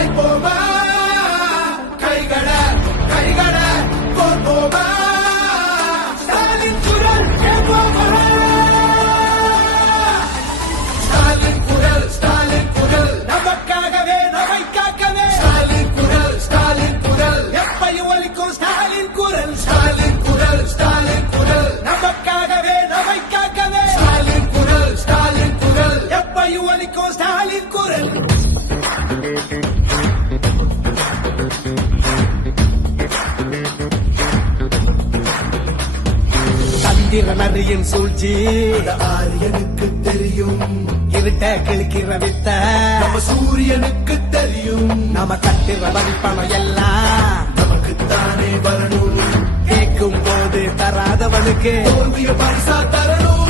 சாய்ப்போமா கைகட கைகட கோர்ப்போமா ஸ்டாலின் குரல் கேட்போமா ஸ்டாலின் குரல் ஸ்டாலின் குரல் நமக்காகவே நம்மை காக்கவே ஸ்டாலின் குரல் எப்பையும் ஒலிக்கும் ஸ்டாலின் குரல் ஸ்டாலின் குரல் நமக்காகவே நம்மை காக்கவே ஸ்டாலின் குரல் எப்பையும் ஒலிக்கும் ஸ்டாலின் குரல் சந்திரனரியின் சூழ்ச்சி ஆரியனுக்கு தெரியும் இருட்ட கிழக்கிற வித்த நம்ம சூரியனுக்கு தெரியும் நம்ம கட்டுற வரிப்பணம் எல்லாம் நமக்குத்தானே வரணும் கேட்கும் போது தராதவனுக்கு தோல்விய பரிசா தரணும்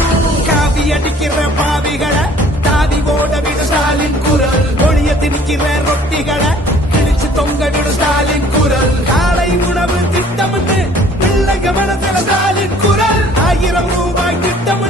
காவி அடிக்கிற பாவிகளை தாதி ஓட விடு ஸ்டாலின் குரல் ஒளிய திணிக்கிற ரொட்டிகளை கிழிச்சு தொங்க விடு ஸ்டாலின் குரல் காலை உணவு திட்டம் பிள்ளைங்க மனசுல ஸ்டாலின் குரல் 1000 ரூபாய் திட்டம்